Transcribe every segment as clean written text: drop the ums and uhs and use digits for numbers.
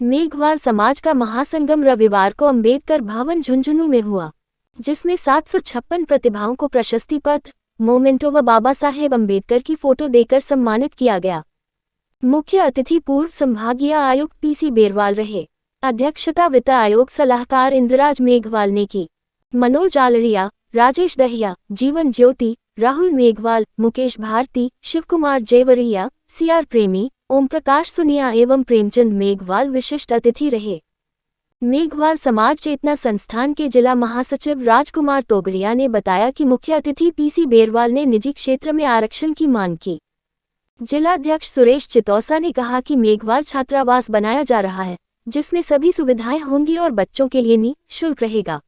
मेघवाल समाज का महासंगम रविवार को अंबेडकर भवन झुंझुनू में हुआ, जिसमें 756 प्रतिभाओं को प्रशस्ति पत्र, मोमेंटो व बाबा साहेब अंबेडकर की फोटो देकर सम्मानित किया गया। मुख्य अतिथि पूर्व संभागीय आयुक्त पीसी बेरवाल रहे। अध्यक्षता वित्त आयोग सलाहकार इंद्रराज मेघवाल ने की। मनोज आलड़िया, राजेश दहिया, जीवन ज्योति, राहुल मेघवाल, मुकेश भारती, शिवकुमार जेवरिया, सीआर प्रेमी, ओम प्रकाश सुनिया एवं प्रेमचंद मेघवाल विशिष्ट अतिथि रहे। मेघवाल समाज चेतना संस्थान के जिला महासचिव राजकुमार तोगड़िया ने बताया कि मुख्य अतिथि पीसी बेरवाल ने निजी क्षेत्र में आरक्षण की मांग की। जिलाध्यक्ष सुरेश चितौसा ने कहा कि मेघवाल छात्रावास बनाया जा रहा है, जिसमें सभी सुविधाएं होंगी और बच्चों के लिए निःशुल्क रहेगा।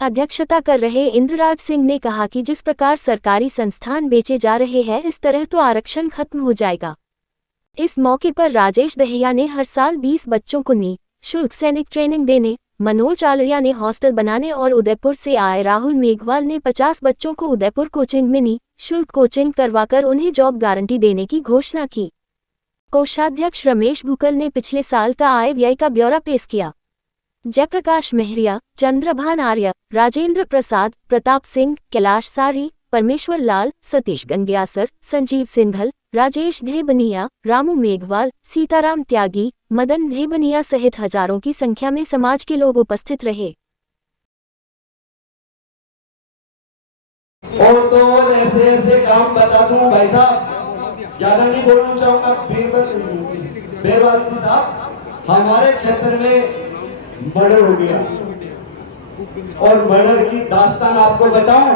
अध्यक्षता कर रहे इंद्रराज सिंह ने कहा कि जिस प्रकार सरकारी संस्थान बेचे जा रहे हैं, इस तरह तो आरक्षण खत्म हो जाएगा। इस मौके पर राजेश दहिया ने हर साल 20 बच्चों को निःशुल्क सैनिक ट्रेनिंग देने, मनोज आलड़िया ने हॉस्टल बनाने और उदयपुर से आए राहुल मेघवाल ने 50 बच्चों को उदयपुर कोचिंग में निःशुल्क कोचिंग करवाकर उन्हें जॉब गारंटी देने की घोषणा की। कोषाध्यक्ष रमेश भुकल ने पिछले साल का आय व्यय का ब्यौरा पेश किया। जयप्रकाश मेहरिया, चंद्रभान आर्य, राजेंद्र प्रसाद, प्रताप सिंह, कैलाश सारी, परमेश्वर लाल, सतीश गंग्यासर, संजीव सिंघल, राजेश ढेबनिया, रामू मेघवाल, सीताराम त्यागी, मदन ढेबनिया सहित हजारों की संख्या में समाज के लोग उपस्थित रहे। और तो और ऐसे ऐसे काम बता दूं भाई साहब, ज्यादा नहीं बोलना चाहूंगा। बेरवाल जी साहब, हमारे क्षेत्र में मर्डर हो गया और मर्डर की दास्तान आपको बताऊं,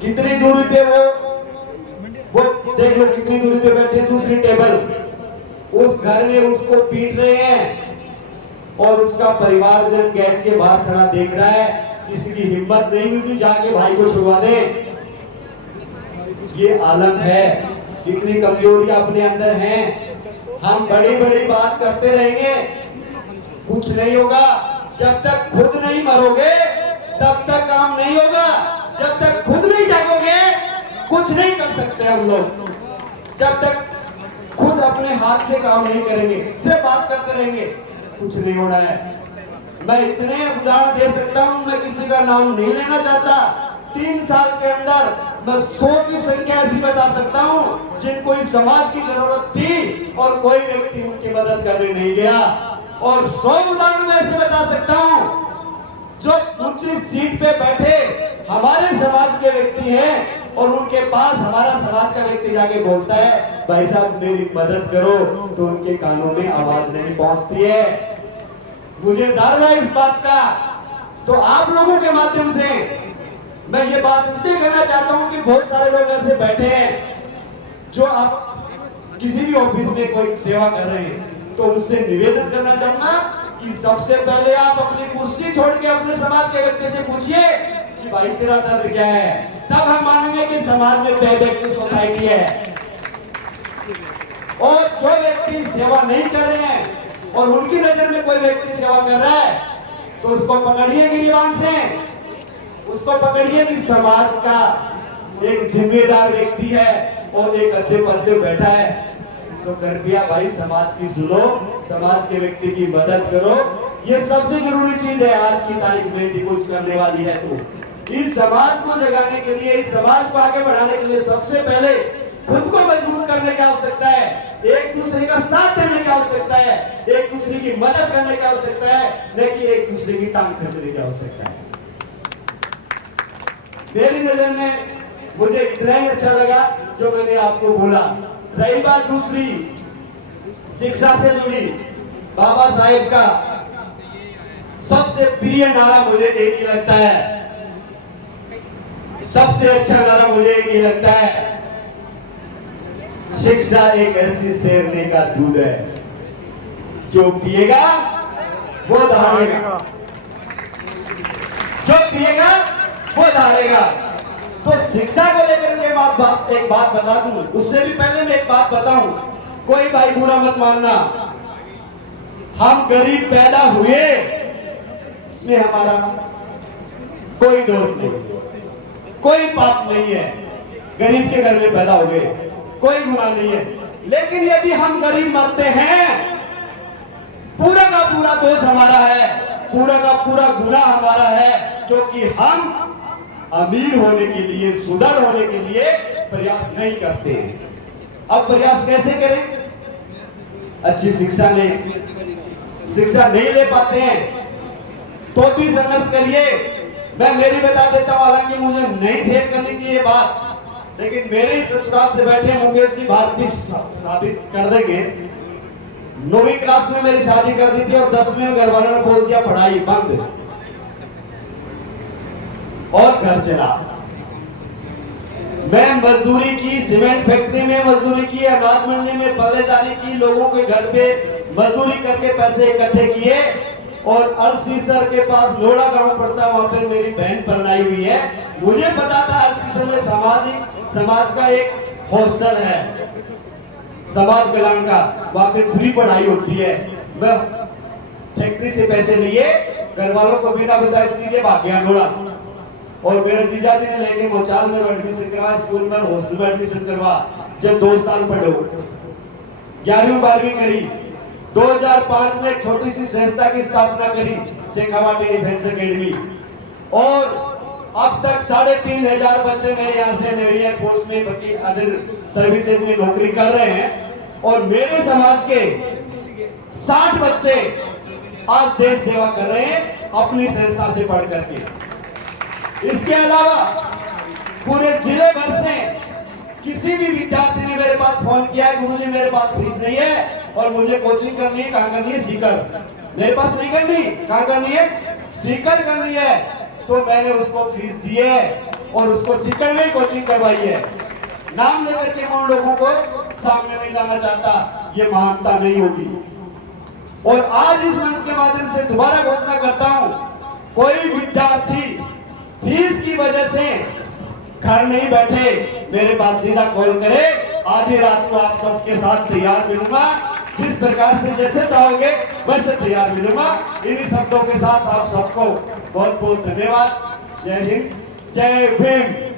कितनी दूरी पे वो देख लो, कितनी दूरी पे बैठे दूसरी टेबल, उस घर में उसको पीट रहे हैं और उसका परिवारजन गेट के बाहर खड़ा देख रहा है। इसकी हिम्मत नहीं हुई कि जाके भाई को छुड़वा दे। ये आलम है, कितनी कमजोरियां अपने अंदर हैं। हम बड़ी बड़ी बात करते रहेंगे, कुछ नहीं होगा। जब तक खुद नहीं मरोगे तब तक काम नहीं होगा। जब तक खुद नहीं जागोगे कुछ नहीं कर सकते हम लोग। जब तक खुद अपने हाथ से काम नहीं करेंगे, सिर्फ बात करते रहेंगे, कुछ नहीं होना है। मैं इतने उदाहरण दे सकता हूं, मैं किसी का नाम नहीं लेना चाहता। 3 साल के अंदर मैं 100 की संख्या ऐसी बता सकता हूं जिनको इस समाज की जरूरत थी और कोई व्यक्ति उनकी मदद करने नहीं गया। और 100 उदाहरण मैं ऐसे बता सकता हूं जो ऊंची सीट पे बैठे हमारे समाज के व्यक्ति हैं और उनके पास हमारा समाज का व्यक्ति जाके बोलता है, भाई साहब मेरी मदद करो, तो उनके कानों में आवाज नहीं पहुंचती है। मुझे डर है इस बात का। तो आप लोगों के माध्यम से मैं ये बात इसलिए कहना चाहता हूं कि बहुत सारे लोग ऐसे बैठे हैं जो आप किसी भी ऑफिस में कोई सेवा कर रहे हैं, तो उनसे निवेदन करना चाहूंगा कि सबसे पहले आप अपनी कुर्सी छोड़ के अपने समाज के व्यक्ति से पूछिए कि भाई तेरा दर्द क्या है। तब हम मानेंगे कि समाज में पेबैक की सोसाइटी है। और जो व्यक्ति सेवा नहीं कर रहे हैं और उनकी नजर में कोई व्यक्ति सेवा कर रहा है, तो उसको पकड़िए गिरीबान से, उसको पकड़िए कि समाज का एक जिम्मेदार व्यक्ति है और एक अच्छे पद पे बैठा है। तो कृपया भाई समाज की सुनो, समाज के व्यक्ति की मदद करो। ये सबसे जरूरी चीज है आज की तारीख में कुछ करने वाली है। तो इस समाज को जगाने के लिए, इस समाज को आगे बढ़ाने के लिए सबसे पहले खुद को मजबूत करने की आवश्यकता है, एक दूसरे का साथ देने की आवश्यकता है, एक दूसरे की मदद करने की आवश्यकता है, न कि एक दूसरे की टांग खींचने की आवश्यकता है। मेरी नजर में मुझे इतना ही अच्छा लगा जो मैंने आपको बोला। रही बात दूसरी, शिक्षा से जुड़ी, बाबा साहेब का सबसे प्रिय नारा मुझे एक ही लगता है, सबसे अच्छा नारा मुझे एक ही लगता है, शिक्षा एक ऐसी शेरनी का दूध है, जो पिएगा वो दहाड़ेगा, जो पिएगा वो दहाड़ेगा। तो शिक्षा को लेकर के एक बात बता दूं, उससे भी पहले मैं एक बात बताऊं, कोई भाई बुरा मत मानना। हम गरीब पैदा हुए, इसमें हमारा कोई दोष नहीं, कोई पाप नहीं है। गरीब के घर में पैदा हो गए, कोई गुनाह नहीं है। लेकिन यदि हम गरीब मरते हैं, पूरा का पूरा दोष हमारा है, पूरा का पूरा गुनाह हमारा है, क्योंकि हम अमीर होने के लिए, सुधर होने के लिए प्रयास नहीं करते हैं। अब प्रयास कैसे करें? अच्छी शिक्षा नहीं ले पाते हैं तो भी संघर्ष करिए। मैं मेरी बता देता हूं, हालांकि मुझे नहीं शेयर करनी चाहिए बात, लेकिन मेरे ससुराल से बैठे मुकेश जी बात भी साबित कर देंगे। 9वीं क्लास में मेरी शादी कर दी थी और 10वीं में घर वालों ने बोल दिया पढ़ाई बंद और घर चला। मैं मजदूरी की, सीमेंट फैक्ट्री में मजदूरी की, अनाज मंडी में पल्लेदारी की, लोगों के घर पे मजदूरी करके पैसे इकट्ठे किए और अरसीसर के पास लोड़ा गांव पड़ता, वहां पर मेरी बहन पढ़ाई हुई है। मुझे पता था अरसीसर में समाज का एक हॉस्टल है, समाज कल्याण का, वहां पे फ्री पढ़ाई होती है। मैं फैक्ट्री से पैसे लिए, घर वालों को बिना बताए सीधे भाग गया लोड़ा, और मेरे जीजा जी ने लेके मोचाल में एडमिशन करवा, स्कूल में हॉस्टल में एडमिशन करवा। जब 2 साल पढ़ो, 11वीं 12वीं करी, 2005 में एक छोटी सी संस्था की स्थापना करी, शेखावाटी डिफेंस एकेडमी, और अब तक 3500 बच्चे मेरे यहाँ से नेवी एयरफोर्स में, बाकी अदर सर्विसेज में नौकरी कर रहे हैं। और मेरे समाज के 60 बच्चे आज देश सेवा कर रहे हैं अपनी संस्था से पढ़ करके। इसके अलावा पूरे जिले भर से किसी भी विद्यार्थी ने मेरे पास फोन किया है कि मुझे, मेरे पास फीस नहीं है और मुझे कोचिंग करनी है, कहाँ करनी है? सीकर। मेरे पास नहीं करनी, कहाँ करनी है? सीकर करनी है। तो मैंने उसको फीस दी है और उसको सीकर में कोचिंग करवाई है। नाम लेकर के मैं उन लोगों को सामने नहीं लाना चाहता, ये महानता नहीं होगी। और आज इस मंच के माध्यम से दोबारा घोषणा करता हूं, कोई विद्यार्थी फीस की वजह से घर नहीं बैठे, मेरे पास सीधा कॉल करे। आधी रात को आप सबके साथ तैयार मिलूंगा, जिस प्रकार से जैसे चाहोगे वैसे तैयार मिलूंगा। इन्हीं शब्दों के साथ आप सबको बहुत बहुत धन्यवाद। जय हिंद, जय भीम।